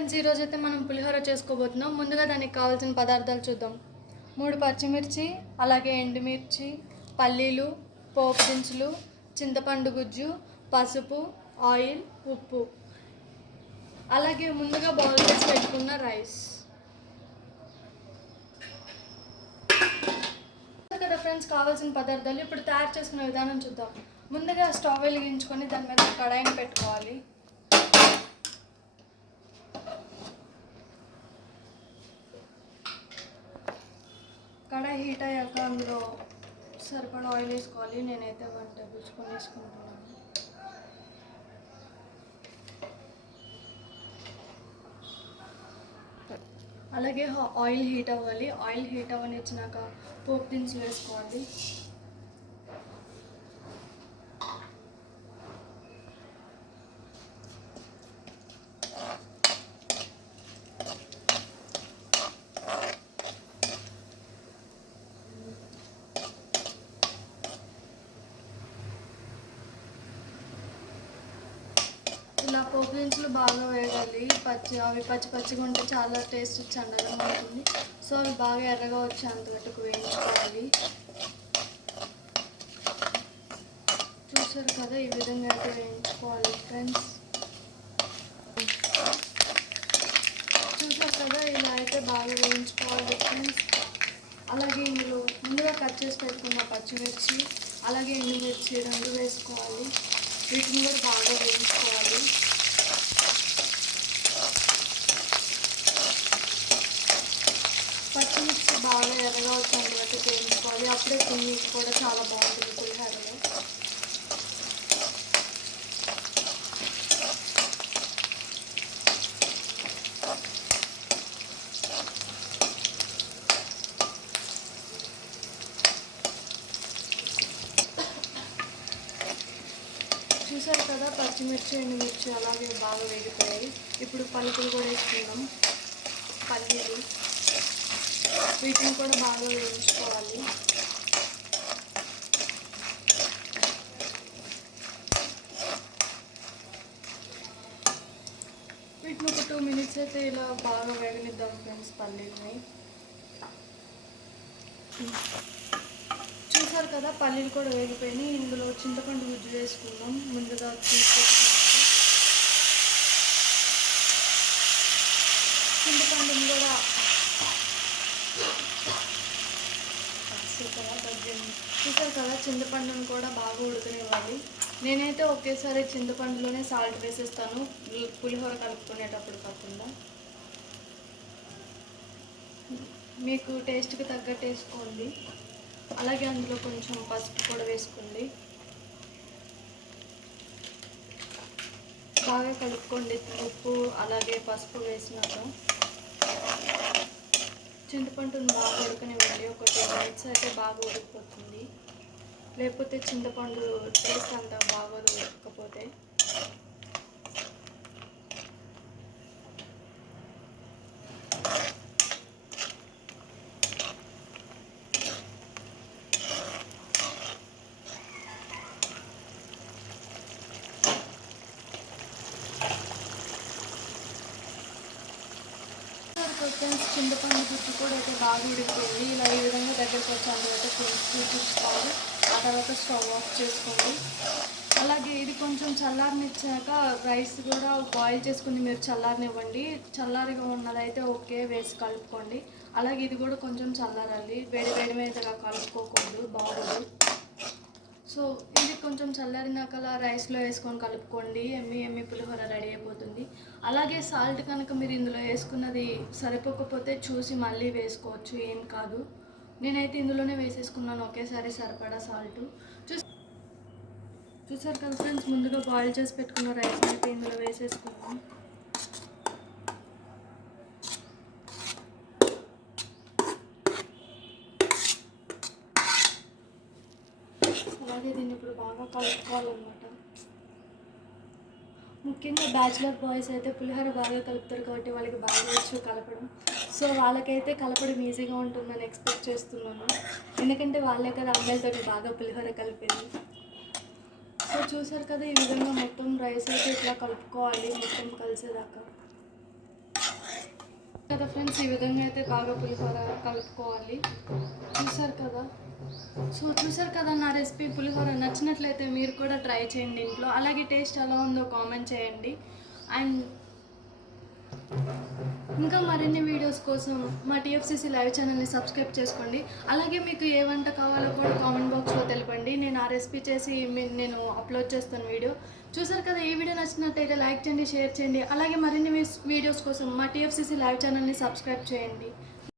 Friends, ఈరోజు అయితే మనం పులిహోర చేసుకోబోతున్నాం. ముందుగా దానికి కావాల్సిన పదార్థాలు చూద్దాం. 3 పచ్చిమిర్చి, అలాగే ఎండుమిర్చి, పల్లీలు, పోపు దినుసులు, చింతపండు గుజ్జు, పసుపు, ఆయిల్, ఉప్పు, అలాగే ముందుగా బౌల్ చేసి పెట్టుకున్న రైస్. కదా ఫ్రెండ్స్, కావాల్సిన పదార్థాలు. ఇప్పుడు తయారు చేసుకునే విధానం చూద్దాం. ముందుగా స్టవ్ వెలిగించుకొని దాని మీద కడాయిని పెట్టుకోవాలి. కడాయి హీట్ అయ్యాక అందులో సరిపడా ఆయిల్ వేసుకోవాలి. నేనైతే 1 టేబుల్ స్పూన్ వేసుకుంటున్నాను. అలాగే ఆయిల్ హీట్ అవ్వాలి. ఆయిల్ హీట్ అవ్వనిచ్చినాక పోపు దినుసులు వేసుకోవాలి. ఇలా పోపు దినుసులు బాగా వేయాలి. అవి పచ్చిగా ఉంటే చాలా టేస్ట్ చండగా ఉంటుంది. సో అవి బాగా ఎర్రగా వచ్చి అంతవరకు వేయించుకోవాలి. చూసారు కదా, ఈ విధంగా అయితే వేయించుకోవాలి ఫ్రెండ్స్. చూసారు కదా, ఇలా అయితే బాగా వేయించుకోవాలి ఫ్రెండ్స్. అలాగే ఇందులో ముందుగా కట్ చేసి పెట్టుకున్న పచ్చిమిర్చి, అలాగే ఎండుమిర్చి 2 వేసుకోవాలి. వీటిని కూడా బాగా వేయించుకోవాలి. పచ్చిమిర్చి బాగా ఎర్రగా వచ్చేంత వరకు వేయించుకోవాలి. అప్పుడే తిని కూడా చాలా బాగుంటుంది పులిహోరలో. చూసారు కదా, పచ్చిమిర్చి ఎండుమిర్చి అలాగే బాగా వేగిపోయాయి. ఇప్పుడు పలుకులు కూడా వేసుకుందాం. పల్లీలు, వీటిని కూడా బాగా వేయించుకోవాలి. వీటిని ఒక 2 మినిట్స్ అయితే ఇలా బాగా వేగనిద్దాం ఫ్రెండ్స్ పల్లీలని. చూసారు కదా, పల్లీలు కూడా వేగిపోయినాయి. ఇందులో చింతపండు గుజ్జు వేసుకుందాం. ముందుగా తీసుకొచ్చుకున్నాం. చింతపండుని కూడా చూసారు కదా, చింతపండుని కూడా బాగా ఉడకనివ్వాలి. నేనైతే ఒకేసారి చింతపండులోనే సాల్ట్ వేసేస్తాను, పులిహోర కలుపుకునేటప్పుడు కాకుండా. మీకు టేస్ట్కి తగ్గట్టు వేసుకోండి. అలాగే అందులో కొంచెం పసుపు కూడా వేసుకోండి. బాగా కలుపుకోండి. ఉప్పు అలాగే పసుపు వేసినాక చింతపండుని బాగా ఉడకనివ్వండి. ఒక 2 మినిట్స్ అయితే బాగా ఉడికిపోతుంది. లేకపోతే చింతపండు టేస్ట్ అంతా బాగోదు ఉడకపోతే. ఫ్రెండ్స్, చింతపండు గుజ్జు కూడా అయితే బాగా ఉడికిపోయింది. ఇలా ఈ విధంగా దగ్గరికి వచ్చి అందువల్ల చూపించుకోవాలి. ఆ తర్వాత స్టవ్ ఆఫ్ చేసుకోండి. అలాగే ఇది కొంచెం చల్లారనిచ్చాక రైస్ కూడా బాయిల్ చేసుకుని మీరు చల్లారనివ్వండి. చల్లారిగా ఉన్నదైతే ఓకే, వేసి కలుపుకోండి. అలాగే ఇది కూడా కొంచెం చల్లారాలి. వేడి వేడి మీదగా కలుపుకోకూడదు, బాగోదు. సో ఇది కొంచెం చల్లారినాక రైస్లో వేసుకొని కలుపుకోండి. ఎమ్మి పులిహోర రెడీ అయిపోతుంది. అలాగే సాల్ట్ కనుక మీరు ఇందులో వేసుకున్నది సరిపోకపోతే చూసి మళ్ళీ వేసుకోవచ్చు, ఏం కాదు. నేనైతే ఇందులోనే వేసేసుకున్నాను ఒకేసారి సరిపడా సాల్ట్. చూసారు కదా ఫ్రెండ్స్, ముందుగా బాయిల్ చేసి పెట్టుకున్న రైస్ అయితే ఇందులో వేసేసుకున్నాం. అలాగే దీన్ని ఇప్పుడు బాగా కలుపుకోవాలన్నమాట. ముఖ్యంగా బ్యాచిలర్ బాయ్స్ అయితే పులిహోర బాగా కలుపుతారు కాబట్టి వాళ్ళకి బాగా వచ్చు కలపడం. సో వాళ్ళకైతే కలపడం ఈజీగా ఉంటుందని ఎక్స్పెక్ట్ చేస్తున్నాను. ఎందుకంటే వాళ్ళే కదా అమ్మాయిలతో బాగా పులిహోర కలిపింది. సో చూసారు కదా, ఈ విధంగా మొత్తం రైస్ అయితే ఇట్లా కలుపుకోవాలి మొత్తం కలిసేదాకా. కదా ఫ్రెండ్స్, ఈ విధంగా అయితే బాగా పులిహోర కలుపుకోవాలి. చూసారు కదా నా రెసిపీ పులిహోర. నచ్చినట్లయితే మీరు కూడా ట్రై చేయండి ఇంట్లో. అలాగే టేస్ట్ ఎలా ఉందో కామెంట్ చేయండి. అండ్ ఇంకా మరిన్ని వీడియోస్ కోసం మా టీఎఫ్సిసి లైవ్ ఛానల్ని సబ్స్క్రైబ్ చేసుకోండి. అలాగే మీకు ఏ వంట కావాలో కూడా కామెంట్ బాక్స్లో తెలపండి. నేను ఆ రెసిపీ చేసి నేను అప్లోడ్ చేస్తాను వీడియో. చూసారు కదా, ఈ వీడియో నచ్చినట్టయితే లైక్ చేయండి, షేర్ చేయండి. అలాగే మరిన్ని వీడియోస్ కోసం మా టీఎఫ్సిసి లైవ్ ఛానల్ని సబ్స్క్రైబ్ చేయండి.